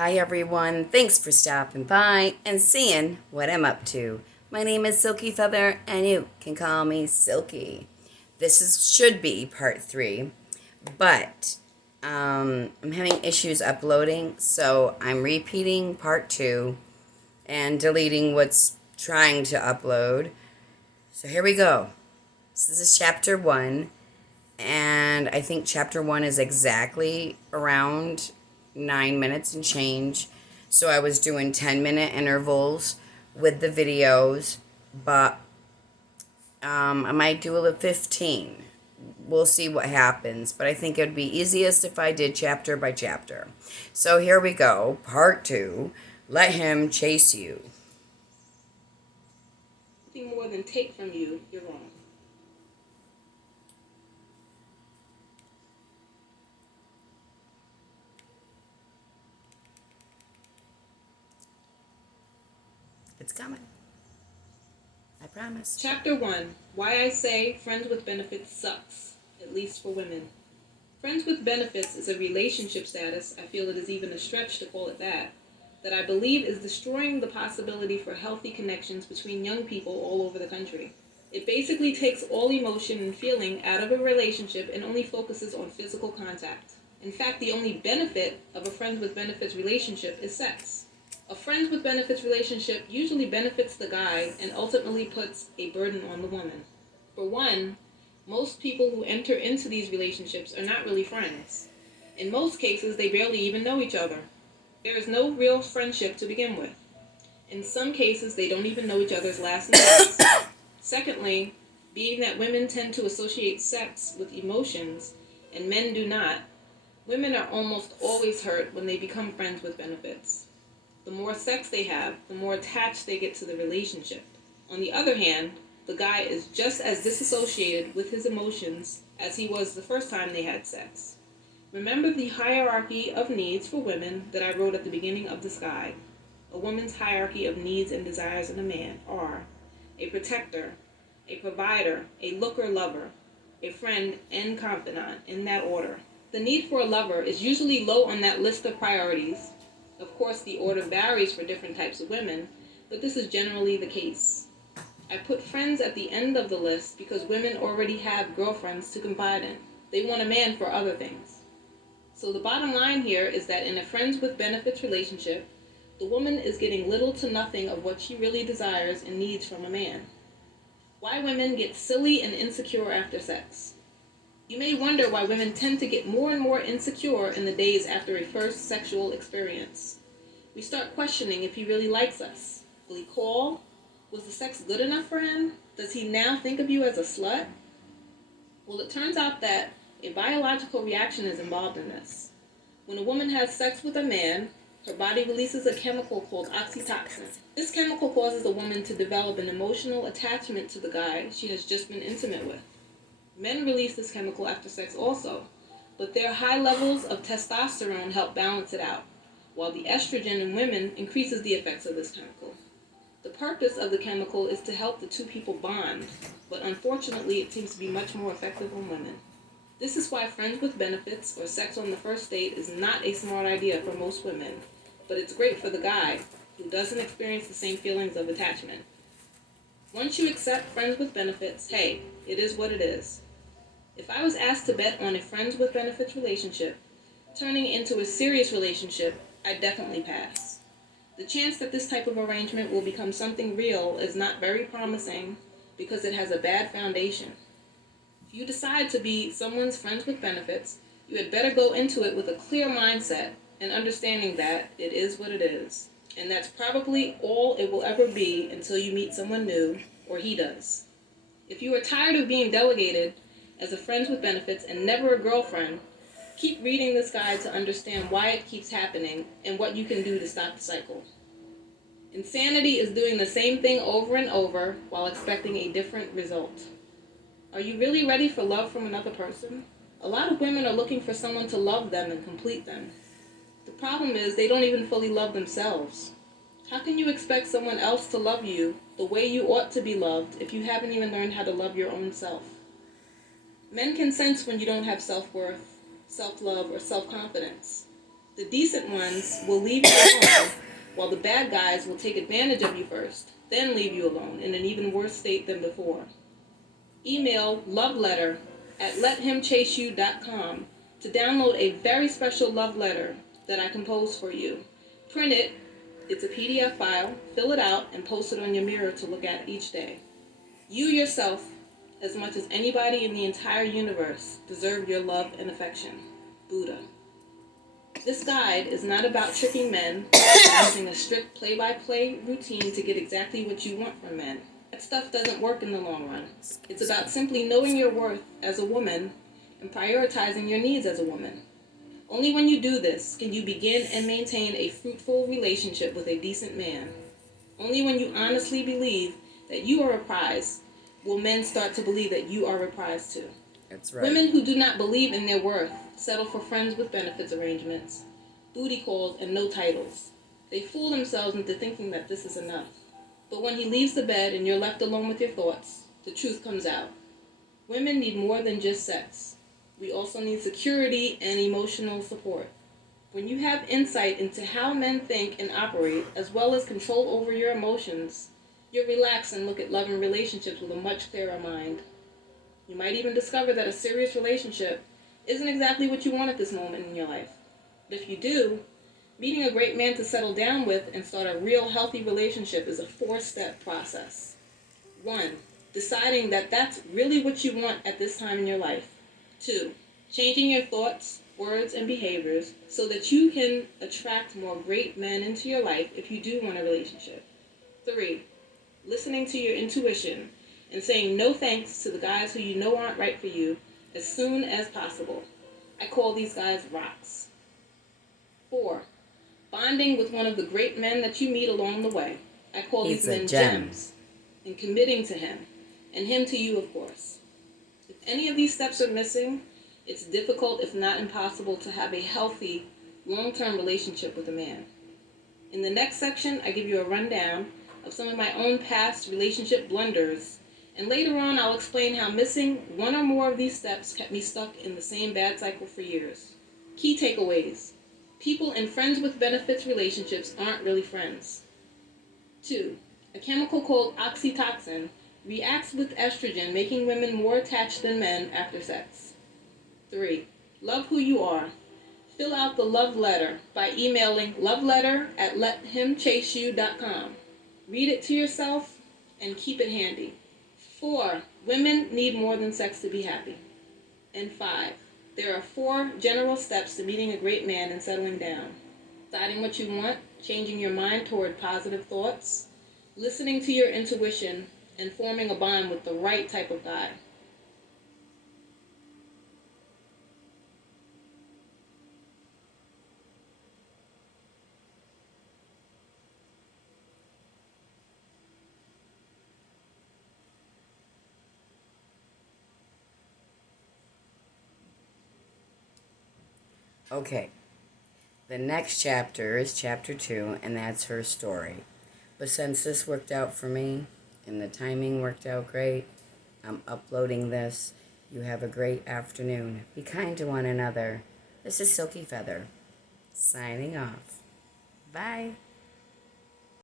Hi everyone, thanks for stopping by and seeing what I'm up to. My name is Silky Feather and you can call me Silky. Should be part 3, but I'm having issues uploading, so I'm repeating part 2 and deleting what's trying to upload. So here we go. This is chapter 1, and I think chapter 1 is exactly around 9 minutes and change. So I was doing 10-minute intervals with the videos, but I might do a 15. We'll see what happens, but I think it would be easiest if I did chapter by chapter. So here we go, part 2. Let him chase you. Anything more than take from you, you're wrong. It's coming. I promise. Chapter 1: Why I Say Friends with Benefits Sucks, at least for women. Friends with benefits is a relationship status, I feel it is even a stretch to call it that I believe is destroying the possibility for healthy connections between young people all over the country. It basically takes all emotion and feeling out of a relationship and only focuses on physical contact. In fact, the only benefit of a friends with benefits relationship is sex. A friends with benefits relationship usually benefits the guy and ultimately puts a burden on the woman. For one, most people who enter into these relationships are not really friends. In most cases, they barely even know each other. There is no real friendship to begin with. In some cases, they don't even know each other's last names. Secondly, being that women tend to associate sex with emotions and men do not, women are almost always hurt when they become friends with benefits. The more sex they have, the more attached they get to the relationship. On the other hand, the guy is just as disassociated with his emotions as he was the first time they had sex. Remember the hierarchy of needs for women that I wrote at the beginning of this guide. A woman's hierarchy of needs and desires in a man are a protector, a provider, a looker-lover, a friend, and confidant, in that order. The need for a lover is usually low on that list of priorities. Of course, the order varies for different types of women, but this is generally the case. I put friends at the end of the list because women already have girlfriends to confide in. They want a man for other things. So the bottom line here is that in a friends with benefits relationship, the woman is getting little to nothing of what she really desires and needs from a man. Why women get silly and insecure after sex. You may wonder why women tend to get more and more insecure in the days after a first sexual experience. We start questioning if he really likes us. Will he call? Was the sex good enough for him? Does he now think of you as a slut? Well, it turns out that a biological reaction is involved in this. When a woman has sex with a man, her body releases a chemical called oxytocin. This chemical causes a woman to develop an emotional attachment to the guy she has just been intimate with. Men release this chemical after sex also, but their high levels of testosterone help balance it out, while the estrogen in women increases the effects of this chemical. The purpose of the chemical is to help the two people bond, but unfortunately it seems to be much more effective on women. This is why friends with benefits or sex on the first date is not a smart idea for most women, but it's great for the guy who doesn't experience the same feelings of attachment. Once you accept friends with benefits, hey, it is what it is. If I was asked to bet on a friends with benefits relationship turning into a serious relationship, I'd definitely pass. The chance that this type of arrangement will become something real is not very promising because it has a bad foundation. If you decide to be someone's friends with benefits, you had better go into it with a clear mindset and understanding that it is what it is. And that's probably all it will ever be until you meet someone new, or he does. If you are tired of being delegated as a friends with benefits and never a girlfriend, keep reading this guide to understand why it keeps happening and what you can do to stop the cycle. Insanity is doing the same thing over and over while expecting a different result. Are you really ready for love from another person? A lot of women are looking for someone to love them and complete them. The problem is they don't even fully love themselves. How can you expect someone else to love you the way you ought to be loved if you haven't even learned how to love your own self? Men can sense when you don't have self-worth, self-love, or self-confidence. The decent ones will leave you alone, while the bad guys will take advantage of you first, then leave you alone in an even worse state than before. Email loveletter@lethimchaseyou.com to download a very special love letter that I composed for you. Print it, it's a PDF file, fill it out, and post it on your mirror to look at each day. You yourself, as much as anybody in the entire universe, deserve your love and affection. Buddha. This guide is not about tricking men or using a strict play-by-play routine to get exactly what you want from men. That stuff doesn't work in the long run. It's about simply knowing your worth as a woman and prioritizing your needs as a woman. Only when you do this can you begin and maintain a fruitful relationship with a decent man. Only when you honestly believe that you are a prize will men start to believe that you are a prize too. That's right. Women who do not believe in their worth settle for friends with benefits arrangements, booty calls, and no titles. They fool themselves into thinking that this is enough. But when he leaves the bed and you're left alone with your thoughts, the truth comes out. Women need more than just sex. We also need security and emotional support. When you have insight into how men think and operate, as well as control over your emotions, you'll relax and look at love and relationships with a much clearer mind. You might even discover that a serious relationship isn't exactly what you want at this moment in your life. But if you do, meeting a great man to settle down with and start a real healthy relationship is a 4-step process. 1. Deciding that that's really what you want at this time in your life. 2. Changing your thoughts, words, and behaviors so that you can attract more great men into your life if you do want a relationship. 3. Listening to your intuition and saying no thanks to the guys who you know aren't right for you as soon as possible. I call these guys rocks. 4. Bonding with one of the great men that you meet along the way. I call these men gems. And committing to him, and him to you, of course. If any of these steps are missing, it's difficult, if not impossible, to have a healthy, long-term relationship with a man. In the next section, I give you a rundown of some of my own past relationship blunders, and later on I'll explain how missing one or more of these steps kept me stuck in the same bad cycle for years. Key takeaways. People in friends with benefits relationships aren't really friends. 2. A chemical called oxytocin reacts with estrogen, making women more attached than men after sex. 3. Love who you are. Fill out the love letter by emailing loveletter@lethimchaseyou.com. Read it to yourself and keep it handy. 4. Women need more than sex to be happy. And 5. There are 4 general steps to meeting a great man and settling down. Deciding what you want, changing your mind toward positive thoughts, listening to your intuition, and forming a bond with the right type of guy. Okay. The next chapter is chapter 2, and that's her story. But since this worked out for me, and the timing worked out great, I'm uploading this. You have a great afternoon. Be kind to one another. This is Silky Feather, signing off. Bye.